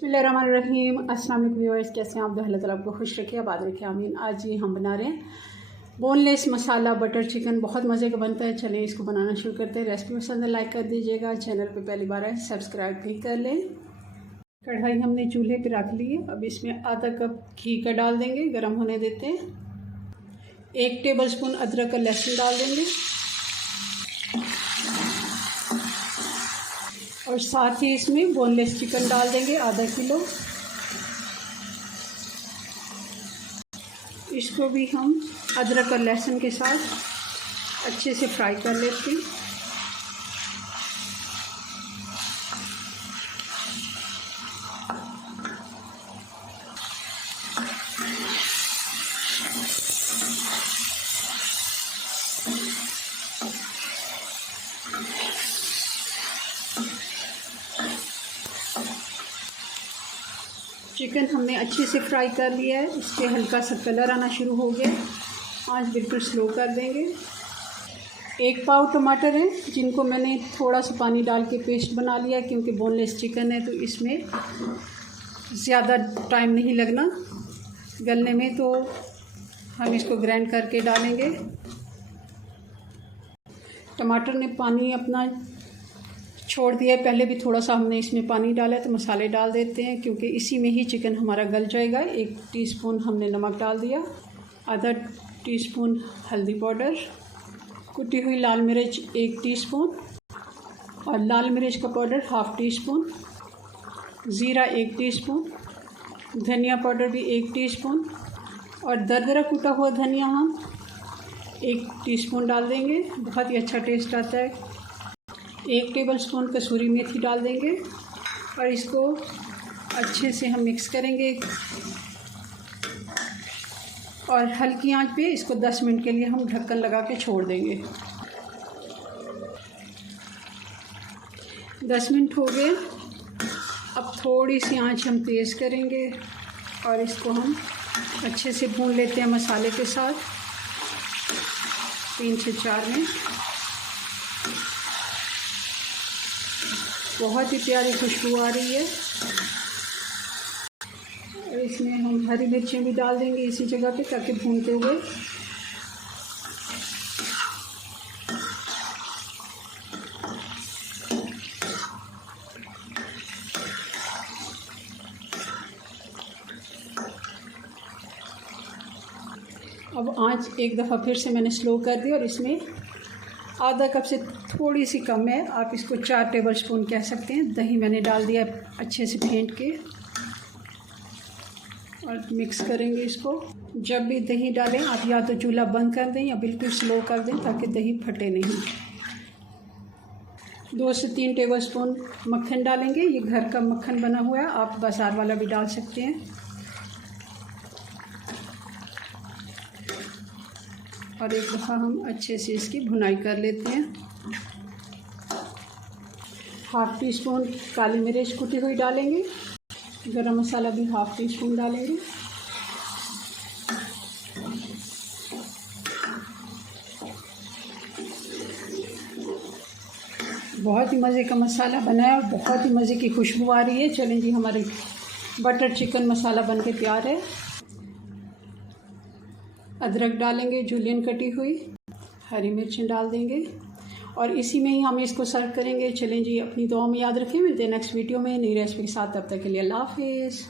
बिस्मिल्लाहिर्रहमानिर्रहीम। अस्सलाम वालेकुम व्यूअर्स, कैसे हैं आप? अल्लाह ताला आपको खुश रखे, आबाद रखे, आमीन। आज ये हम बना रहे हैं बोनलेस मसाला बटर चिकन। बहुत मज़े का बनता है। चलिए इसको बनाना शुरू करते हैं। रेसिपी पसंद है लाइक कर दीजिएगा, चैनल पे पहली बार है सब्सक्राइब भी कर लें। कढ़ाई हमने चूल्हे पे रख ली है। अब इसमें आधा कप घी का डाल देंगे, गर्म होने देते हैं। 1 टेबलस्पून अदरक का लहसुन डाल देंगे और साथ ही इसमें बोनलेस चिकन डाल देंगे आधा किलो। इसको भी हम अदरक और लहसुन के साथ अच्छे से फ्राई कर लेते हैं। चिकन हमने अच्छे से फ्राई कर लिया है। इसके हल्का सा कलर आना शुरू हो गया। आंच बिल्कुल स्लो कर देंगे। 1 पाव टमाटर है, जिनको मैंने थोड़ा सा पानी डाल के पेस्ट बना लिया, क्योंकि बोनलेस चिकन है तो इसमें ज़्यादा टाइम नहीं लगना गलने में, तो हम इसको ग्राइंड करके डालेंगे। टमाटर ने पानी अपना छोड़ दिया है। पहले भी थोड़ा सा हमने इसमें पानी डाला है, तो मसाले डाल देते हैं, क्योंकि इसी में ही चिकन हमारा गल जाएगा। 1 टीस्पून हमने नमक डाल दिया, आधा टीस्पून हल्दी पाउडर, कुटी हुई लाल मिर्च 1 टीस्पून और लाल मिर्च का पाउडर 1/2 टीस्पून, ज़ीरा 1 टीस्पून, धनिया पाउडर भी 1 टीस्पून और दरदरा कूटा हुआ धनिया हम 1 टीस्पून डाल देंगे। बहुत ही अच्छा टेस्ट आता है। 1 टेबलस्पून कसूरी मेथी डाल देंगे और इसको अच्छे से हम मिक्स करेंगे और हल्की आंच पे इसको 10 मिनट के लिए हम ढक्कन लगा के छोड़ देंगे। 10 मिनट हो गए। अब थोड़ी सी आंच हम तेज़ करेंगे और इसको हम अच्छे से भून लेते हैं मसाले के साथ 3 से 4 मिनट। बहुत ही प्यारी खुशबू आ रही है और इसमें हम हरी मिर्चें भी डाल देंगे इसी जगह पे, ताकि भूनते हुए अब आंच एक दफ़ा फिर से मैंने स्लो कर दी और इसमें आधा कप से थोड़ी सी कम है, आप इसको 4 टेबलस्पून कह सकते हैं, दही मैंने डाल दिया अच्छे से फेंट के और मिक्स करेंगे इसको। जब भी दही डालें आप या तो चूल्हा बंद कर दें या बिल्कुल स्लो कर दें, ताकि दही फटे नहीं। 2 से 3 टेबलस्पून मक्खन डालेंगे। ये घर का मक्खन बना हुआ है, आप बाज़ार वाला भी डाल सकते हैं। और एक दफ़ा हम अच्छे से इसकी भुनाई कर लेते हैं। 1/2 टीस्पून काली मिर्च कुटी हुई डालेंगे। गरम मसाला भी 1/2 टीस्पून डालेंगे। बहुत ही मज़े का मसाला बना है और बहुत ही मज़े की खुशबू आ रही है। चलें जी, हमारे बटर चिकन मसाला बन के तैयार है। अदरक डालेंगे, जूलियन कटी हुई, हरी मिर्चें डाल देंगे और इसी में ही हम इसको सर्व करेंगे। चलें जी, अपनी दुआ में याद रखें। मिलते हैं नेक्स्ट वीडियो में नई रेसिपी के साथ। तब तक के लिए अल्लाह हाफिज़।